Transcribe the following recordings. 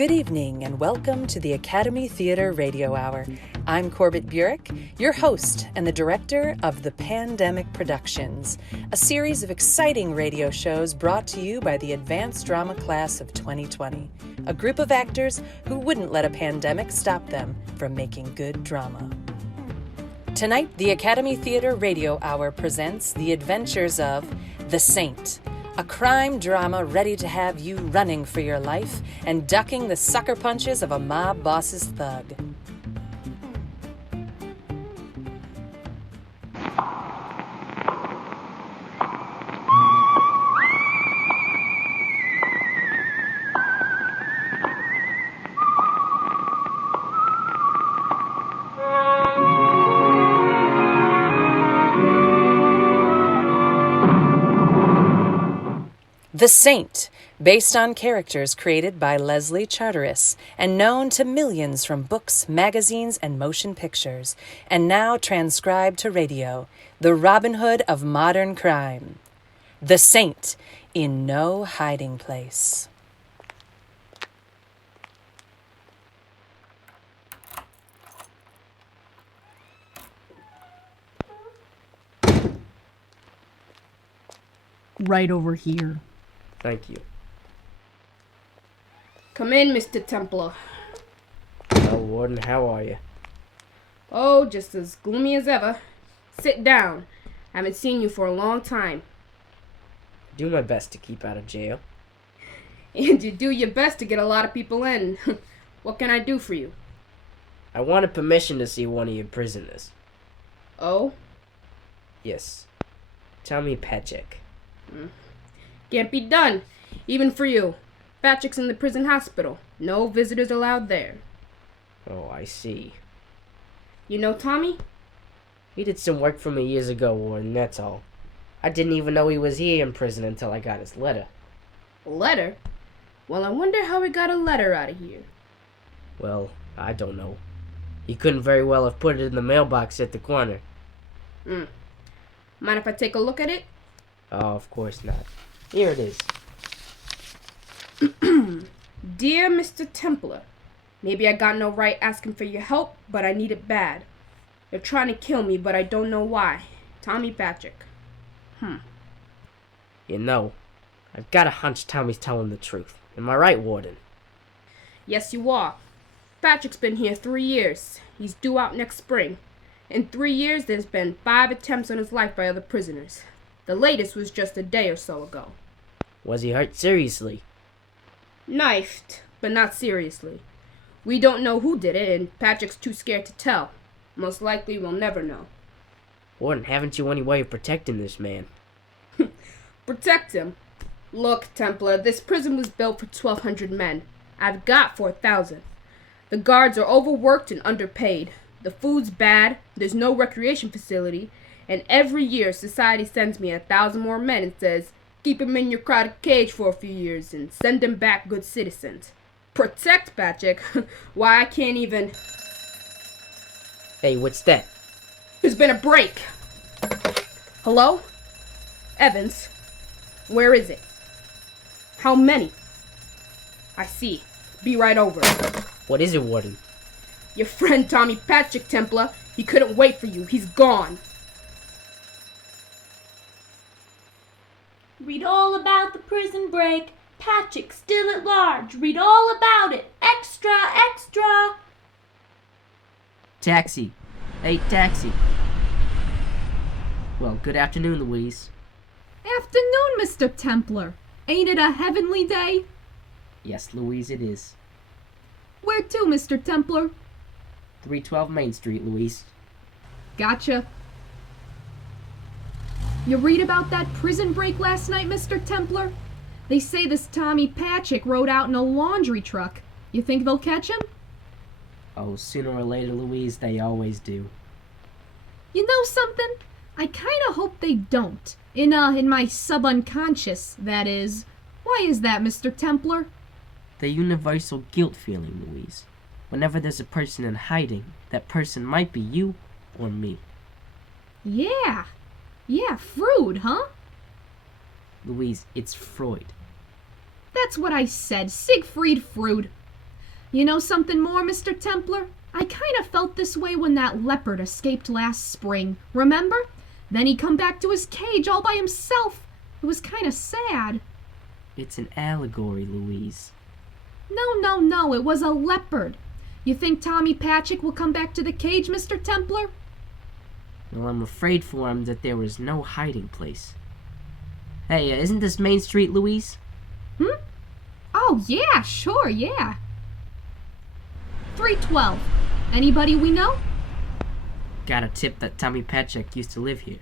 Good evening and welcome to the Academy Theater Radio Hour. I'm Corbett Burek, your host and the director of The Pandemic Productions, a series of exciting radio shows brought to you by the Advanced Drama Class of 2020, a group of actors who wouldn't let a pandemic stop them from making good drama. Tonight, the Academy Theater Radio Hour presents The Adventures of The Saint, a crime drama ready to have you running for your life and ducking the sucker punches of a mob boss's thug. The Saint, based on characters created by Leslie Charteris and known to millions from books, magazines, and motion pictures, and now transcribed to radio, the Robin Hood of modern crime. The Saint, in no hiding place. Right over here. Thank you. Come in, Mr. Templar. Well, Warden, how are you? Oh, just as gloomy as ever. Sit down. Haven't seen you for a long time. Do my best to keep out of jail. And you do your best to get a lot of people in. What can I do for you? I wanted permission to see one of your prisoners. Oh? Yes. Tommy Patchek. Can't be done, even for you. Patchek's in the prison hospital. No visitors allowed there. Oh, I see. You know Tommy? He did some work for me years ago, Warden, that's all. I didn't even know he was here in prison until I got his letter. A letter? Well, I wonder how he got a letter out of here. Well, I don't know. He couldn't very well have put it in the mailbox at the corner. Mind if I take a look at it? Oh, of course not. Here it is. Dear Mr. Templar, maybe I got no right asking for your help, but I need it bad. They're trying to kill me, but I don't know why. Tommy Patchek. You know, I've got a hunch Tommy's telling the truth. Am I right, Warden? Yes, you are. Patchek's been here 3 years. He's due out next spring. In 3 years, there's been 5 attempts on his life by other prisoners. The latest was just a day or so ago. Was he hurt seriously? Knifed, but not seriously. We don't know who did it, and Patchek's too scared to tell. Most likely we'll never know. Warden, haven't you any way of protecting this man? Protect him? Look, Templar, this prison was built for 1,200 men. I've got 4,000. The guards are overworked and underpaid. The food's bad, there's no recreation facility, and every year society sends me 1,000 more men and says, keep him in your crowded cage for a few years and send him back good citizens. Protect Patchek? Why, I can't even... Hey, what's that? There's been a break. Hello? Evans? Where is it? How many? I see. Be right over. What is it, Warden? Your friend Tommy Patchek, Templar. He couldn't wait for you. He's gone. Read all about the prison break. Patchek still at large. Read all about it. Extra, extra. Taxi. Hey, taxi. Well, good afternoon, Louise. Afternoon, Mr. Templar. Ain't it a heavenly day? Yes, Louise, it is. Where to, Mr. Templar? 312 Main Street, Louise. Gotcha. You read about that prison break last night, Mr. Templar? They say this Tommy Patchek rode out in a laundry truck. You think they'll catch him? Oh, sooner or later, Louise, they always do. You know something? I kinda hope they don't. In my subunconscious, that is. Why is that, Mr. Templar? The universal guilt feeling, Louise. Whenever there's a person in hiding, that person might be you or me. Yeah, Freud, huh? Louise, it's Freud. That's what I said, Siegfried Freud. You know something more, Mr. Templar? I kind of felt this way when that leopard escaped last spring, remember? Then he come back to his cage all by himself. It was kind of sad. It's an allegory, Louise. No, it was a leopard. You think Tommy Patchek will come back to the cage, Mr. Templar? Well, I'm afraid for him that there was no hiding place. Hey, isn't this Main Street, Louise? Oh, yeah, sure, yeah. 312. Anybody we know? Got a tip that Tommy Patchek used to live here.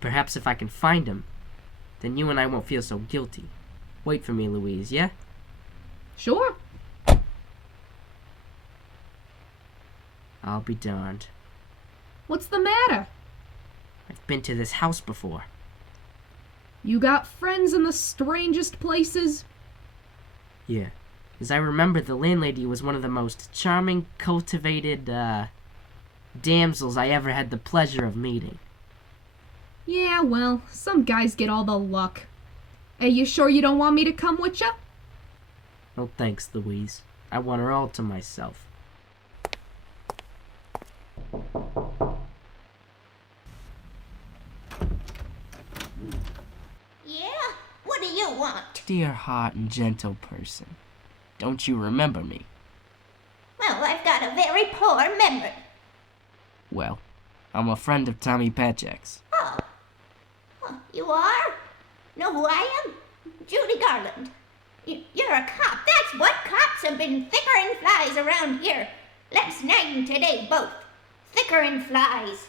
Perhaps if I can find him, then you and I won't feel so guilty. Wait for me, Louise, yeah? Sure. I'll be darned. What's the matter? I've been to this house before. You got friends in the strangest places? Yeah. As I remember, the landlady was one of the most charming, cultivated, damsels I ever had the pleasure of meeting. Yeah, well, some guys get all the luck. Hey, you sure you don't want me to come with ya? No thanks, Louise. I want her all to myself. Yeah? What do you want? Dear heart and gentle person, don't you remember me? Well, I've got a very poor memory. Well, I'm a friend of Tommy Patchek's. Oh, you are? Know who I am? Judy Garland. You're a cop. That's what cops have been thicker than flies around here. Last night and today both. Thicker than flies.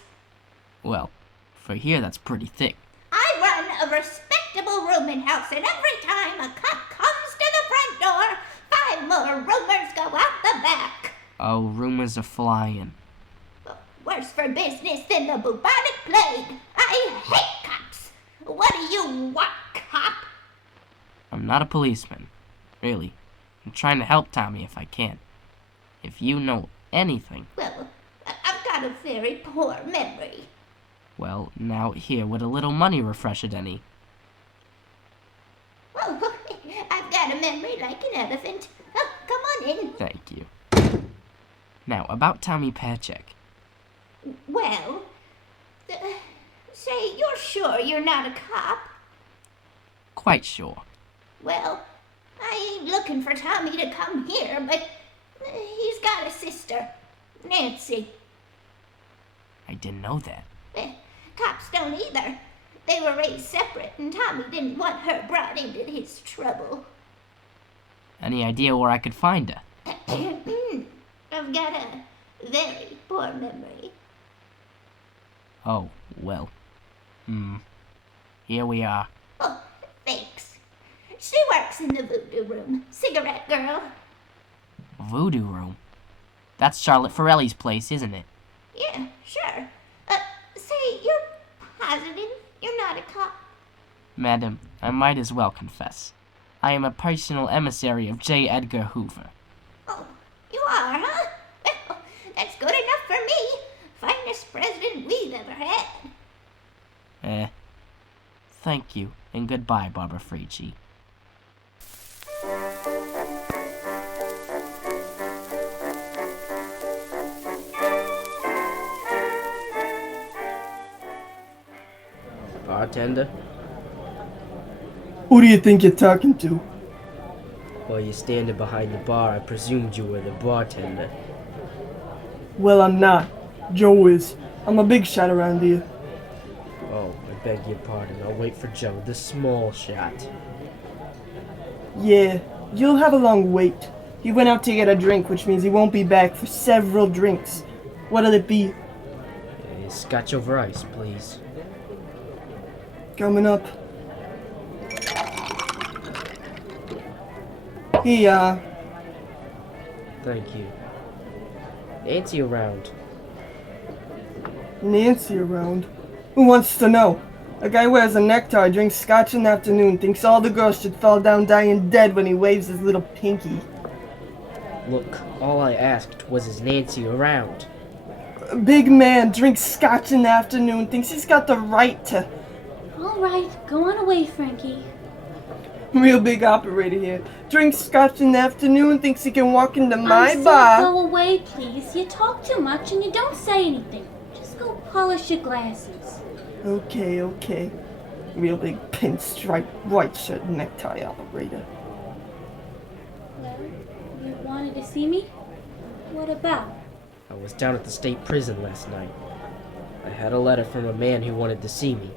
Well, for here that's pretty thick. I run a respectable rooming house, and every time a cop comes to the front door, 5 more rumors go out the back. Oh, rumors are flying. Worse for business than the bubonic plague. I hate cops. What do you want, cop? I'm not a policeman. Really. I'm trying to help Tommy if I can. If you know anything. Well, I've got a very poor memory. Well, now here, would a little money refresh it any? Oh, I've got a memory like an elephant. Oh, come on in. Thank you. Now, about Tommy Patchek. Well, say, you're sure you're not a cop? Quite sure. Well, I ain't looking for Tommy to come here, but he's got a sister, Nancy. I didn't know that. Cops don't either. They were raised separate, and Tommy didn't want her brought into his trouble. Any idea where I could find her? I've got a very poor memory. Oh, well. Here we are. Oh, thanks. She works in the voodoo room. Cigarette girl. Voodoo room? That's Charlie Ferelli's place, isn't it? Yeah, sure. Say, you're positive you're not a cop? Madam, I might as well confess. I am a personal emissary of J. Edgar Hoover. Oh, you are, huh? Well, that's good enough for me. Finest president we've ever had. Thank you, and goodbye, Barbara Frici. Bartender? Who do you think you're talking to? While you're standing behind the bar, I presumed you were the bartender. Well, I'm not. Joe is. I'm a big shot around here. Oh, I beg your pardon. I'll wait for Joe, the small shot. Yeah, you'll have a long wait. He went out to get a drink, which means he won't be back for several drinks. What'll it be? Scotch over ice, please. Coming up. Here you are. Thank you. Nancy around. Nancy around? Who wants to know? A guy wears a necktie, drinks scotch in the afternoon, thinks all the girls should fall down dying dead when he waves his little pinky. Look, all I asked was, is Nancy around? A big man drinks scotch in the afternoon, thinks he's got the right to... All right, go on away, Frankie. Real big operator here. Drinks scotch in the afternoon, thinks he can walk into my I said bar. go away, please. You talk too much and you don't say anything. Just go polish your glasses. Okay. Real big pinstripe white shirt and necktie operator. Well, you wanted to see me? What about? I was down at the state prison last night. I had a letter from a man who wanted to see me,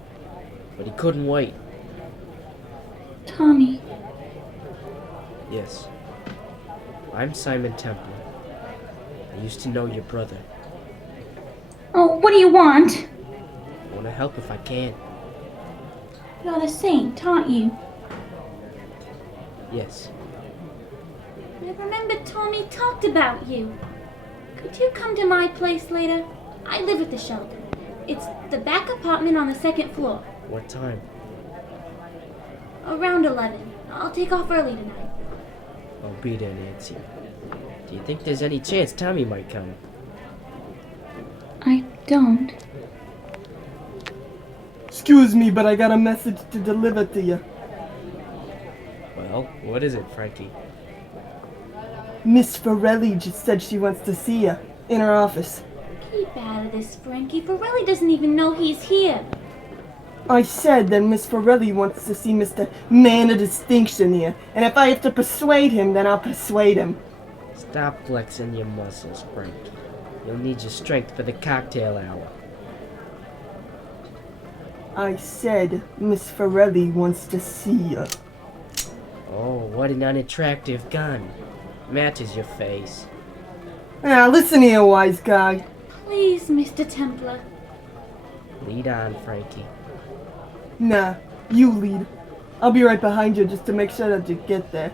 but he couldn't wait. Tommy. Yes. I'm Simon Templar. I used to know your brother. Oh, what do you want? I want to help if I can. You're the saint, aren't you? Yes. I remember Tommy talked about you. Could you come to my place later? I live at the shelter. It's the back apartment on the second floor. What time? Around 11. I'll take off early tonight. I'll be there, Nancy. Do you think there's any chance Tommy might come? I don't. Excuse me, but I got a message to deliver to you. Well, what is it, Frankie? Miss Ferelli just said she wants to see you in her office. Keep out of this, Frankie. Ferelli doesn't even know he's here. I said that Miss Ferelli wants to see Mr. Man of Distinction here, and if I have to persuade him, then I'll persuade him. Stop flexing your muscles, Frankie. You'll need your strength for the cocktail hour. I said Miss Ferelli wants to see you. Oh, what an unattractive gun. Matches your face. Now listen here, wise guy. Please, Mr. Templar. Lead on, Frankie. Nah, you lead. I'll be right behind you just to make sure that you get there.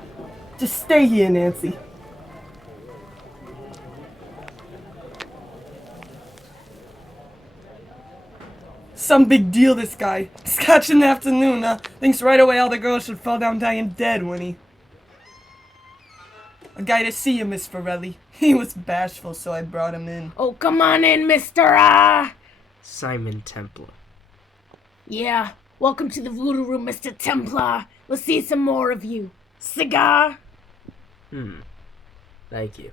Just stay here, Nancy. Some big deal, this guy. Scotch in the afternoon, thinks right away all the girls should fall down dying dead when he... A guy to see you, Miss Ferelli. He was bashful, so I brought him in. Oh, come on in, Mr. Simon Templar. Yeah, welcome to the Voodoo Room, Mr. Templar. Let's see some more of you. Cigar? Thank you.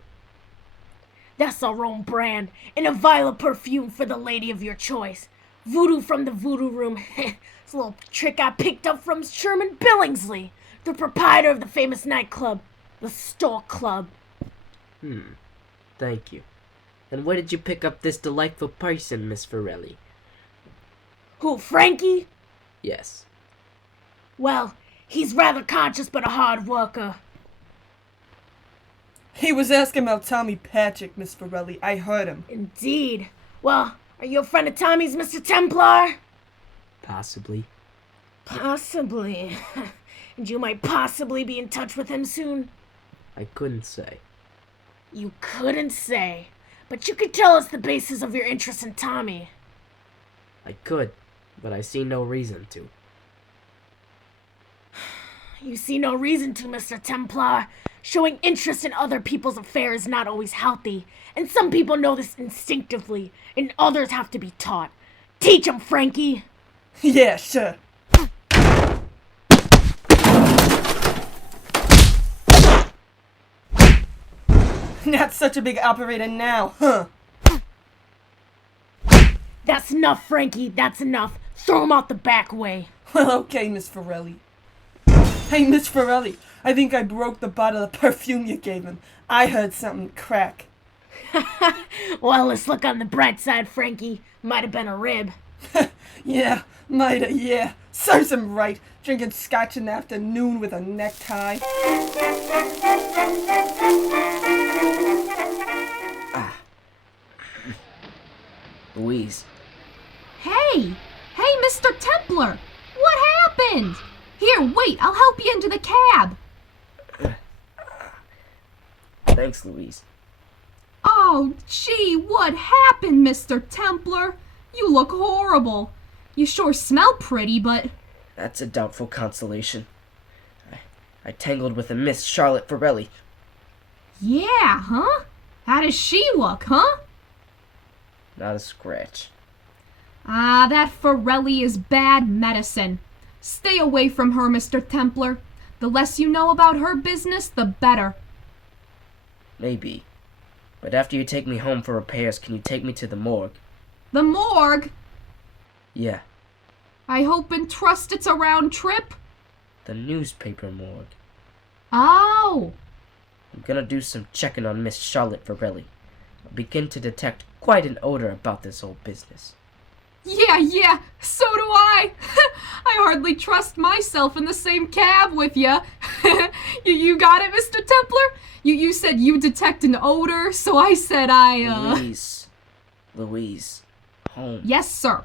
That's our own brand, and a vial of perfume for the lady of your choice. Voodoo from the Voodoo Room. It's a little trick I picked up from Sherman Billingsley, the proprietor of the famous nightclub, the Stork Club. Thank you. And where did you pick up this delightful person, Miss Ferelli? Who, Frankie? Yes. Well, he's rather conscious but a hard worker. He was asking about Tommy Patchek, Miss Ferelli. I heard him. Indeed. Well, are you a friend of Tommy's, Mr. Templar? Possibly. Possibly. And you might possibly be in touch with him soon? I couldn't say. You couldn't say. But you could tell us the basis of your interest in Tommy. I could, but I see no reason to. You see no reason to, Mr. Templar. Showing interest in other people's affairs is not always healthy, and some people know this instinctively, and others have to be taught. Teach 'em, Frankie! Yeah, sure. Not such a big operator now, huh? That's enough, Frankie, that's enough. Throw him out the back way. Well, okay, Miss Ferelli. Hey, Miss Ferelli, I think I broke the bottle of perfume you gave him. I heard something crack. Well, let's look on the bright side, Frankie. Might have been a rib. Yeah, mighta, yeah. Serves him right. Drinking scotch in the afternoon with a necktie. Louise. Hey, Mr. Templar! What happened? Here, wait, I'll help you into the cab. Thanks, Louise. Oh, gee, what happened, Mr. Templar? You look horrible. You sure smell pretty, but... That's a doubtful consolation. I tangled with a Miss Charlotte Ferelli. Yeah, huh? How does she look, huh? Not a scratch. Ah, that Ferelli is bad medicine. Stay away from her, Mr. Templar. The less you know about her business, the better. Maybe. But after you take me home for repairs, can you take me to the morgue? The morgue? Yeah, I hope and trust it's a round trip. the newspaper morgue. Oh! I'm gonna do some checking on Miss Charlotte Ferelli. I begin to detect quite an odor about this whole business. Yeah, so do I. I hardly trust myself in the same cab with ya. You got it, Mr. Templar? You said you detect an odor, so I said Louise, home. Yes, sir.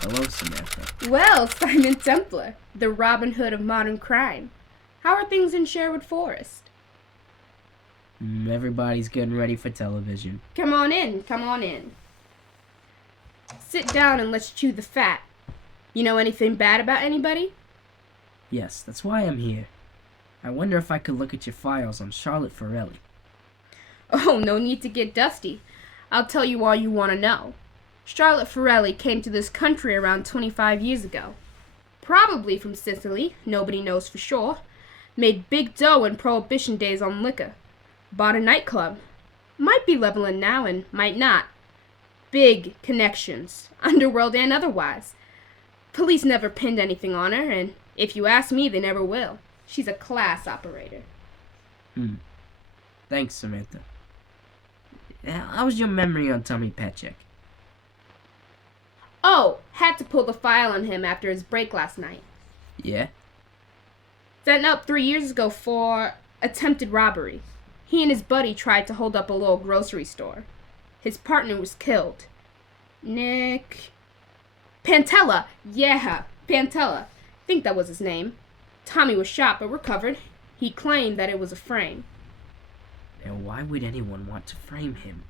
Hello, Samantha. Well, Simon Templar, the Robin Hood of modern crime. How are things in Sherwood Forest? Everybody's getting ready for television. Come on in. Sit down and let's chew the fat. You know anything bad about anybody? Yes, that's why I'm here. I wonder if I could look at your files on Charlotte Ferelli. Oh, no need to get dusty. I'll tell you all you want to know. Charlotte Ferelli came to this country around 25 years ago. Probably from Sicily, nobody knows for sure. Made big dough in Prohibition days on liquor. Bought a nightclub. Might be leveling now and might not. Big connections, underworld and otherwise. Police never pinned anything on her, and if you ask me, they never will. She's a class operator. Thanks, Samantha. How's your memory on Tommy Patchek? Oh, had to pull the file on him after his break last night. Yeah? Sent up 3 years ago for attempted robbery. He and his buddy tried to hold up a little grocery store. His partner was killed. Nick... Pantella! Yeah, Pantella. Think that was his name. Tommy was shot but recovered. He claimed that it was a frame. And why would anyone want to frame him?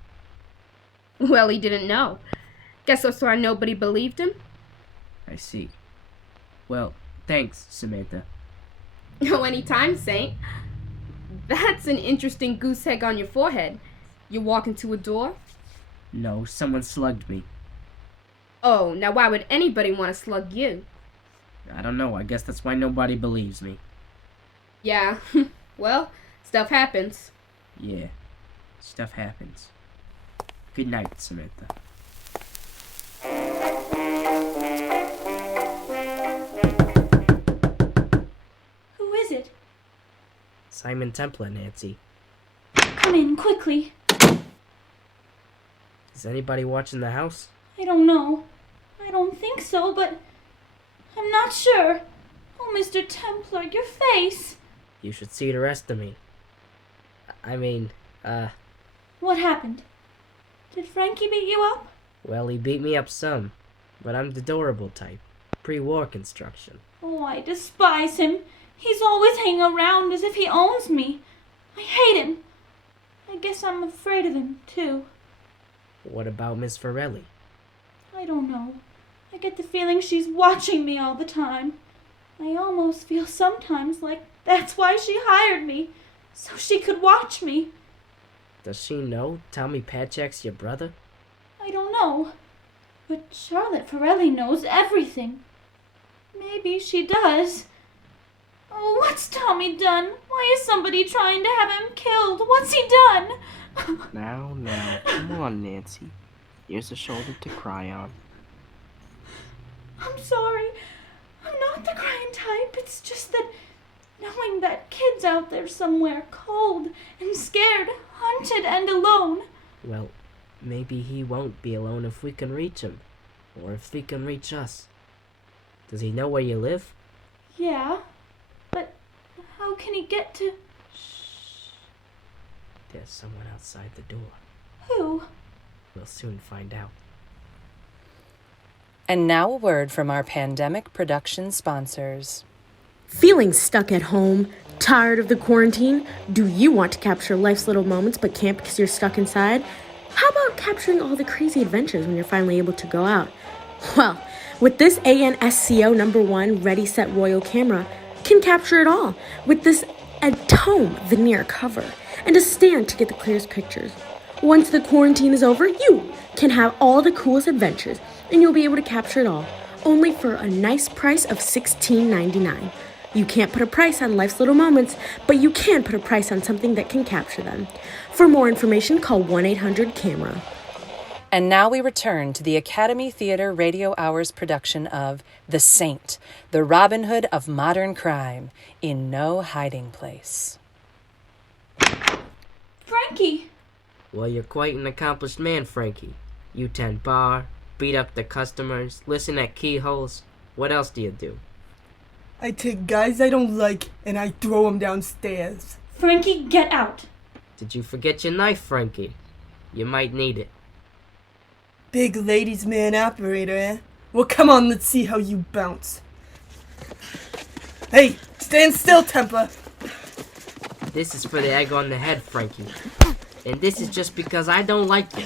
Well, he didn't know. Guess that's why nobody believed him. I see. Well, thanks, Samantha. Oh, anytime, Saint. That's an interesting goose egg on your forehead. You walk into a door? No, someone slugged me. Oh, now why would anybody want to slug you? I don't know, I guess that's why nobody believes me. Yeah, well, stuff happens. Yeah, stuff happens. Good night, Samantha. Who is it? Simon Templar, Nancy. Come in, quickly. Is anybody watching the house? I don't know. I don't think so, but I'm not sure. Oh, Mr. Templar, your face. You should see the rest of me. What happened? Did Frankie beat you up? Well, he beat me up some, but I'm the durable type. Pre-war construction. Oh, I despise him. He's always hanging around as if he owns me. I hate him. I guess I'm afraid of him, too. What about Miss Ferelli? I don't know. I get the feeling she's watching me all the time. I almost feel sometimes like that's why she hired me, so she could watch me. Does she know Tommy Patchek's your brother? I don't know. But Charlotte Ferelli knows everything. Maybe she does. Oh, what's Tommy done? Why is somebody trying to have him killed? What's he done? Now, come on, Nancy. Here's a shoulder to cry on. I'm sorry. I'm not the crying type. It's just that knowing that kid's out there somewhere, cold and scared, hunted and alone. Well, maybe he won't be alone if we can reach him. Or if he can reach us. Does he know where you live? Yeah, but how can he get to... Shh. There's someone outside the door. Who? We'll soon find out. And now a word from our pandemic production sponsors. Feeling stuck at home? Tired of the quarantine? Do you want to capture life's little moments but can't because you're stuck inside? How about capturing all the crazy adventures when you're finally able to go out? Well, with this ANSCO #1 Ready Set Royal camera, can capture it all with this Atome veneer cover and a stand to get the clearest pictures. Once the quarantine is over, you can have all the coolest adventures and you'll be able to capture it all, only for a nice price of $16.99. You can't put a price on life's little moments, but you can put a price on something that can capture them. For more information, call 1-800-CAMERA. And now we return to the Academy Theater Radio Hour's production of The Saint, the Robin Hood of modern crime, in no hiding place. Frankie! Well, you're quite an accomplished man, Frankie. You tend bar, beat up the customers, listen at keyholes. What else do you do? I take guys I don't like and I throw them downstairs. Frankie, get out! Did you forget your knife, Frankie? You might need it. Big ladies man operator, eh? Well, come on, let's see how you bounce. Hey, stand still, Templar. This is for the egg on the head, Frankie. And this is just because I don't like you.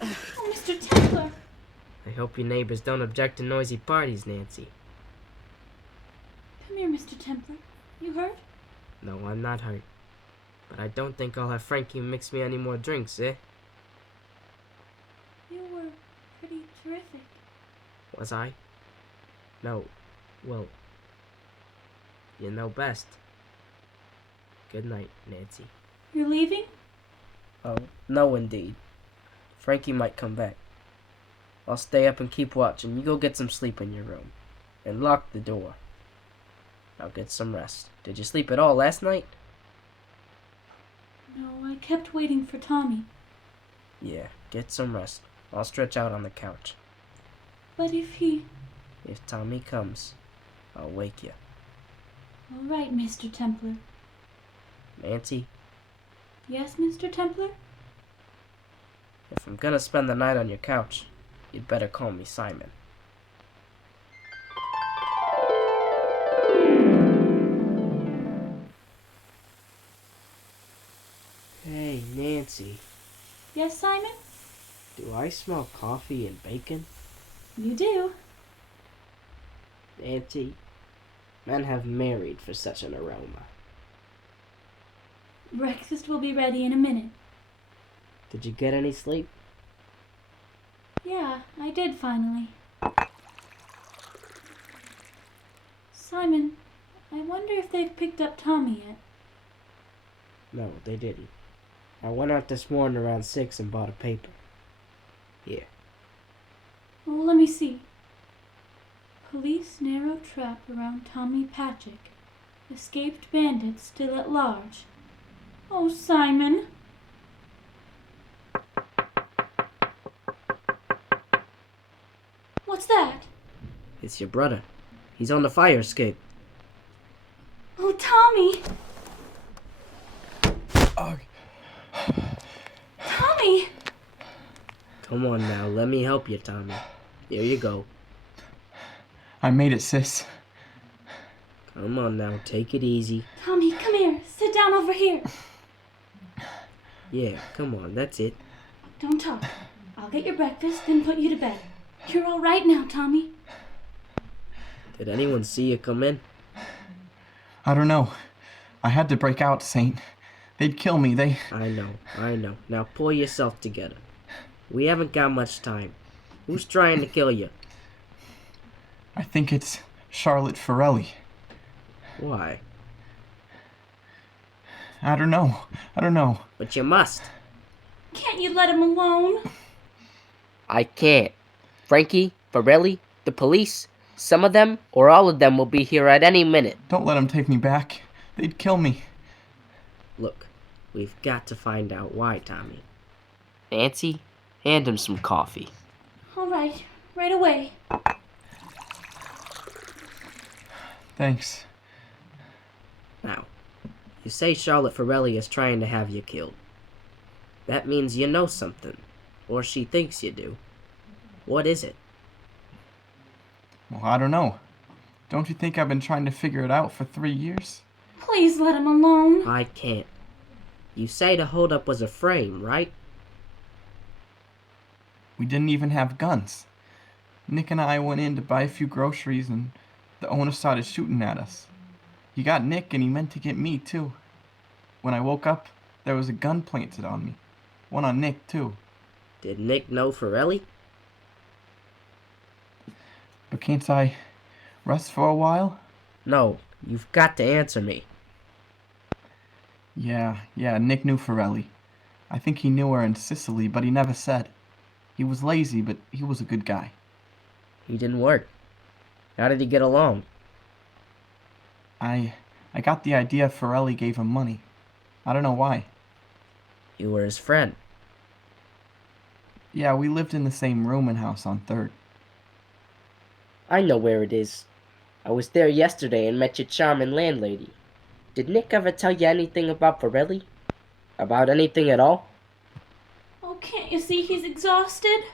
Oh, Mr. Templar. I hope your neighbors don't object to noisy parties, Nancy. Come here, Mr. Templar. You hurt? No, I'm not hurt. But I don't think I'll have Frankie mix me any more drinks, eh? You were pretty terrific. Was I? No. Well, you know best. Good night, Nancy. You're leaving? Oh, no indeed. Frankie might come back. I'll stay up and keep watch, and you go get some sleep in your room. And lock the door. Now get some rest. Did you sleep at all last night? No, I kept waiting for Tommy. Yeah, get some rest. I'll stretch out on the couch. But if Tommy comes, I'll wake you. All right, Mr. Templar. Nancy, Yes, Mr. Templar? if I'm gonna spend the night on your couch, you'd better call me Simon. Hey, Nancy. Yes, Simon? Do I smell coffee and bacon? You do. Nancy, men have married for such an aroma. Breakfast will be ready in a minute. Did you get any sleep? Yeah, I did finally. Simon, I wonder if they've picked up Tommy yet. No, they didn't. I went out this morning around 6 and bought a paper. Here. Oh, let me see. Police narrow trap around Tommy Patchek. Escaped bandits still at large. Oh, Simon. What's that? It's your brother. He's on the fire escape. Oh, Tommy! Tommy! Come on now, let me help you, Tommy. Here you go. I made it, sis. Come on now, take it easy. Tommy, come here. Sit down over here. Yeah, come on, that's it. Don't talk. I'll get your breakfast, then put you to bed. You're all right now, Tommy. Did anyone see you come in? I don't know. I had to break out, Saint. They'd kill me, I know. Now pull yourself together. We haven't got much time. Who's trying to kill you? I think it's Charlotte Ferelli. Why? I don't know. But you must. Can't you let him alone? I can't. Frankie, Ferelli, the police, some of them or all of them will be here at any minute. Don't let them take me back. They'd kill me. Look, we've got to find out why, Tommy. Nancy, hand him some coffee. All right, right away. Thanks. Now, you say Charlotte Ferelli is trying to have you killed. That means you know something, or she thinks you do. What is it? Well, I don't know. Don't you think I've been trying to figure it out for 3 years? Please let him alone. I can't. You say the holdup was a frame, right? We didn't even have guns. Nick and I went in to buy a few groceries and the owner started shooting at us. He got Nick and he meant to get me too. When I woke up, there was a gun planted on me. One on Nick too. Did Nick know Ferelli? But can't I rest for a while? No, you've got to answer me. Yeah, Nick knew Ferelli. I think he knew her in Sicily, but he never said. He was lazy, but he was a good guy. He didn't work. How did he get along? I got the idea Ferelli gave him money. I don't know why. You were his friend. Yeah, we lived in the same room and house on 3rd. I know where it is. I was there yesterday and met your charming landlady. Did Nick ever tell you anything about Ferelli? About anything at all? Oh, can't you see he's exhausted?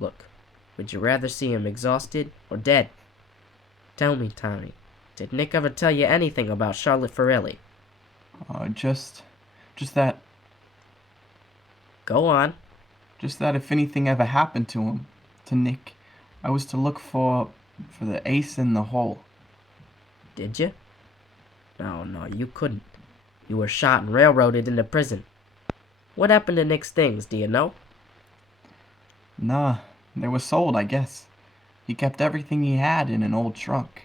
Look, would you rather see him exhausted or dead? Tell me, Tommy, did Nick ever tell you anything about Charlotte Ferelli? Just that... Go on. Just that if anything ever happened to him, to Nick, I was to look for the ace in the hole. Did you? No, you couldn't. You were shot and railroaded into prison. What happened to Nick's things, do you know? Nah, they were sold, I guess. He kept everything he had in an old trunk.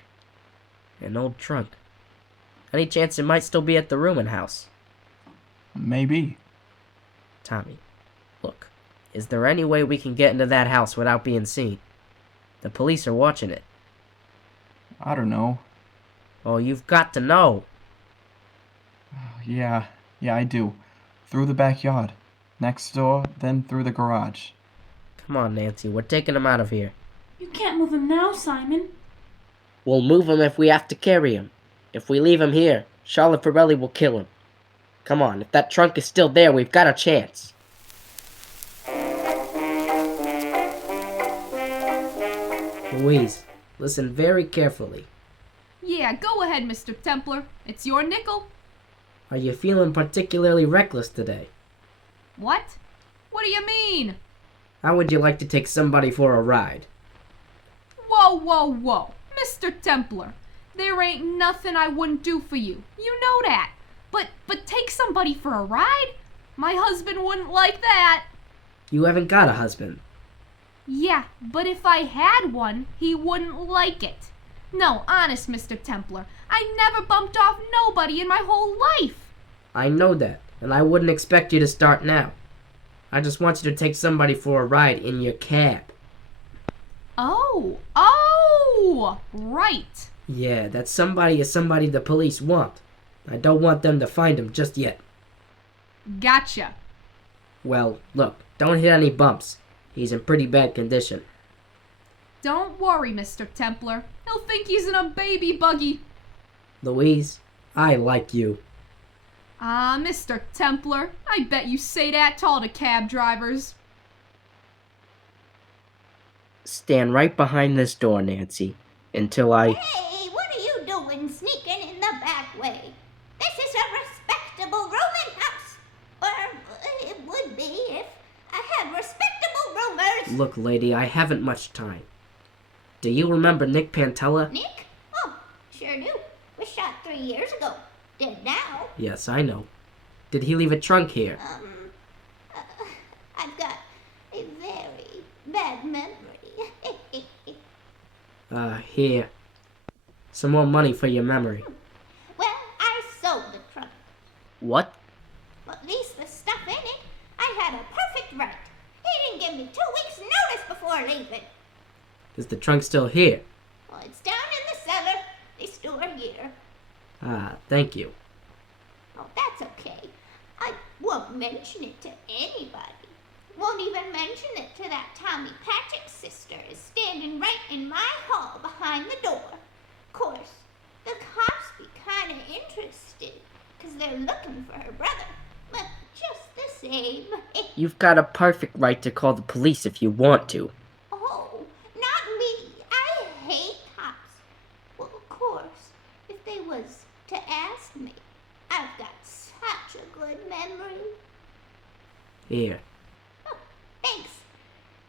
An old trunk? Any chance it might still be at the rooming house? Maybe. Tommy, look, is there any way we can get into that house without being seen? The police are watching it. I don't know. Oh, you've got to know. Yeah, I do. Through the backyard. Next door, then through the garage. Come on, Nancy, we're taking him out of here. You can't move him now, Simon. We'll move him if we have to carry him. If we leave him here, Charlotte Ferelli will kill him. Come on, if that trunk is still there, we've got a chance. Louise, listen very carefully. Yeah, go ahead, Mr. Templar. It's your nickel. Are you feeling particularly reckless today? What? What do you mean? How would you like to take somebody for a ride? Whoa. Mr. Templar, there ain't nothing I wouldn't do for you. You know that. But take somebody for a ride? My husband wouldn't like that. You haven't got a husband. Yeah, but if I had one, he wouldn't like it. No, honest, Mr. Templar, I never bumped off nobody in my whole life. I know that, and I wouldn't expect you to start now. I just want you to take somebody for a ride in your cab. Oh, right. Yeah, that somebody is somebody the police want. I don't want them to find him just yet. Gotcha. Well, look, don't hit any bumps. He's in pretty bad condition. Don't worry, Mr. Templar. He'll think he's in a baby buggy. Louise, I like you. Ah, Mr. Templar, I bet you say that to all the cab drivers. Stand right behind this door, Nancy, until I... Hey, what are you doing sneaking in the back way? This is a respectable rooming house. Or it would be if I had respectable roomers. Look, lady, I haven't much time. Do you remember Nick Pantella? Nick? Oh, sure do. Was shot 3 years ago. Dead now. Yes, I know. Did he leave a trunk here? I've got a very bad memory. Here. Some more money for your memory. Well, I sold the trunk. What? Well, at least the stuff in it. I had a perfect right. He didn't give me 2 weeks' notice before leaving. Is the trunk still here? Well, it's down in the cellar. They store here. Thank you. Oh, that's okay. I won't mention it to anybody. Won't even mention it to that Tommy Patchek sister is standing right in my hall behind the door. Of course, the cops be kind of interested, 'cause they're looking for her brother. But just the same. You've got a perfect right to call the police if you want to. Oh, not me. I hate cops. Well, of course, if they was to ask me, I've got such a good memory. Here. Oh, thanks.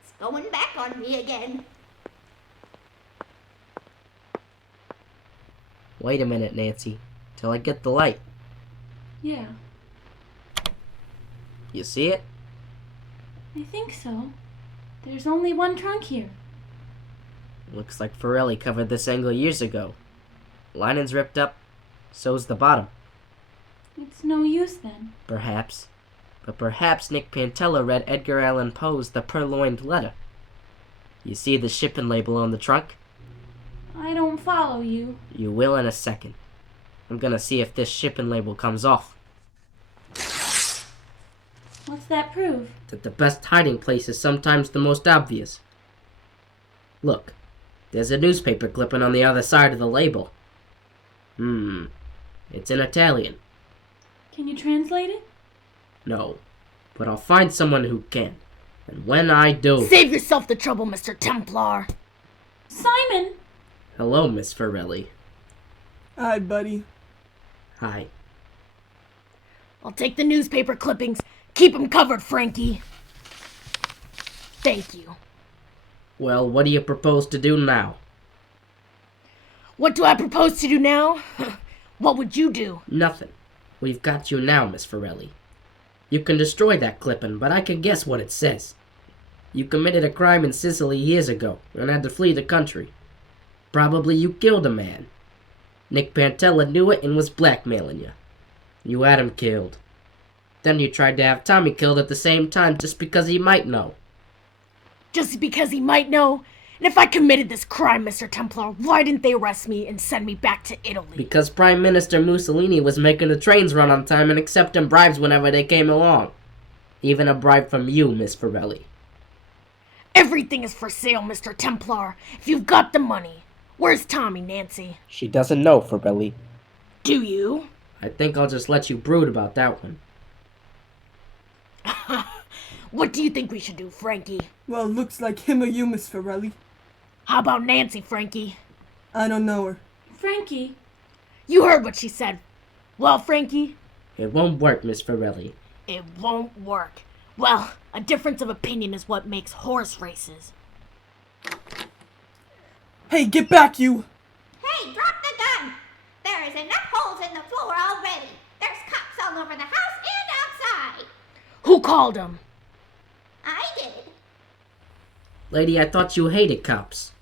It's going back on me again. Wait a minute, Nancy, till I get the light. Yeah, You see it? I think so. There's only one trunk here. Looks like Ferelli covered this angle years ago. Lining's ripped up, so's the bottom. It's no use then. Perhaps. But perhaps Nick Pantella read Edgar Allan Poe's The Purloined Letter. You see the shipping label on the trunk? I don't follow you. You will in a second. I'm gonna see if this shipping label comes off. What's that prove? That the best hiding place is sometimes the most obvious. Look, there's a newspaper clipping on the other side of the label. It's in Italian. Can you translate it? No, but I'll find someone who can. And when I do... Save yourself the trouble, Mr. Templar. Simon! Hello, Miss Ferelli. Hi, buddy. Hi. I'll take the newspaper clippings. Keep 'em covered, Frankie. Thank you. Well, what do you propose to do now? What do I propose to do now? What would you do? Nothing. We've got you now, Miss Ferelli. You can destroy that clipping, but I can guess what it says. You committed a crime in Sicily years ago and had to flee the country. Probably you killed a man. Nick Pantella knew it and was blackmailing you. You had him killed. Then you tried to have Tommy killed at the same time just because he might know. Just because he might know? And if I committed this crime, Mr. Templar, why didn't they arrest me and send me back to Italy? Because Prime Minister Mussolini was making the trains run on time and accepting bribes whenever they came along. Even a bribe from you, Miss Ferelli. Everything is for sale, Mr. Templar. If you've got the money. Where's Tommy, Nancy? She doesn't know, Ferelli. Do you? I think I'll just let you brood about that one. What do you think we should do, Frankie? Well, looks like him or you, Miss Ferelli. How about Nancy, Frankie? I don't know her. Frankie. You heard what she said. Well, Frankie? It won't work, Miss Ferelli. It won't work. Well, a difference of opinion is what makes horse races. Hey, get back, you! Hey, drop the gun! There is enough holes in the floor already. There's cops all over the house and outside. Who called him? I did. Lady, I thought you hated cops.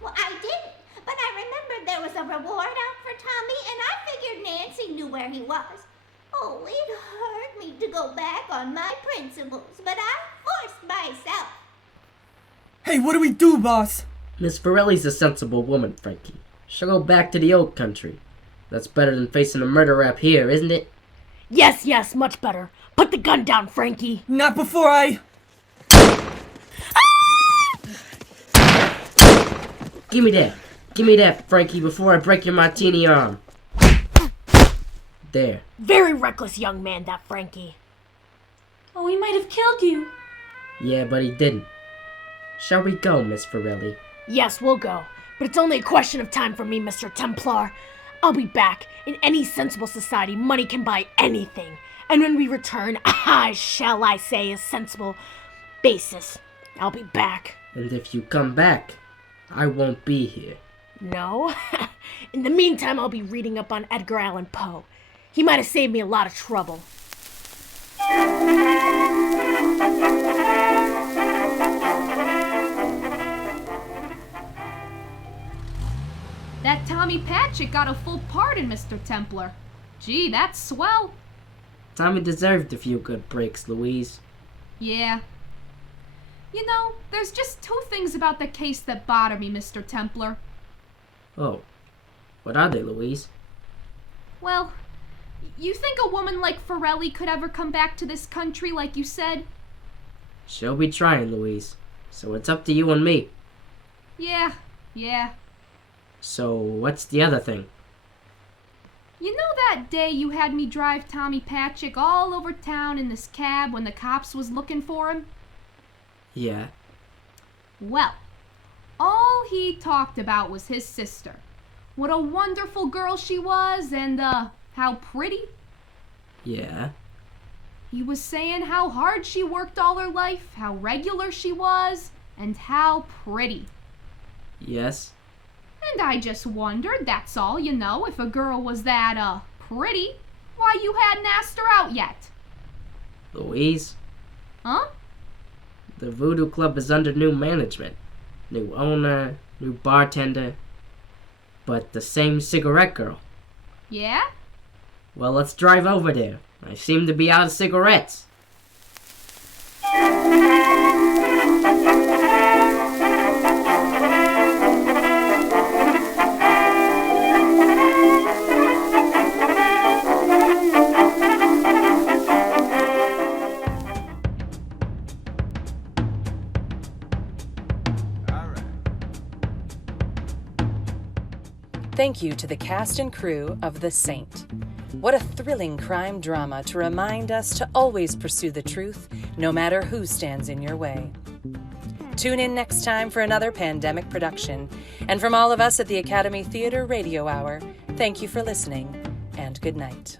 Well, I didn't, but I remembered there was a reward out for Tommy, and I figured Nancy knew where he was. Oh, it hurt me to go back on my principles, but I forced myself. Hey, what do we do, boss? Miss Ferelli's a sensible woman, Frankie. She'll go back to the old country. That's better than facing a murder rap here, isn't it? Yes, much better. Put the gun down, Frankie. Not before I... Give me that. Give me that, Frankie, before I break your martini arm. There. Very reckless young man, that Frankie. Oh, he might have killed you. Yeah, but he didn't. Shall we go, Miss Ferelli? Yes, we'll go. But it's only a question of time for me, Mr. Templar. I'll be back. In any sensible society, money can buy anything. And when we return, shall I say, a sensible basis, I'll be back. And if you come back, I won't be here. No? In the meantime, I'll be reading up on Edgar Allan Poe. He might have saved me a lot of trouble. That Tommy Patchek got a full pardon, Mr. Templar. Gee, that's swell. Tommy deserved a few good breaks, Louise. Yeah. You know, there's just two things about the case that bother me, Mr. Templar. Oh. What are they, Louise? Well, you think a woman like Ferelli could ever come back to this country like you said? She'll be trying, Louise. So it's up to you and me. Yeah. So what's the other thing? You know that day you had me drive Tommy Patchek all over town in this cab when the cops was looking for him? Yeah. Well, all he talked about was his sister. What a wonderful girl she was, and, how pretty. Yeah. He was saying how hard she worked all her life, how regular she was, and how pretty. Yes. And I just wondered, that's all, you know, if a girl was that, pretty, why you hadn't asked her out yet. Louise? Huh? The Voodoo Club is under new management. New owner, new bartender, but the same cigarette girl. Yeah? Well, let's drive over there. I seem to be out of cigarettes. Thank you to the cast and crew of The Saint. What a thrilling crime drama to remind us to always pursue the truth, no matter who stands in your way. Tune in next time for another pandemic production. And from all of us at the Academy Theater Radio Hour, thank you for listening, and good night.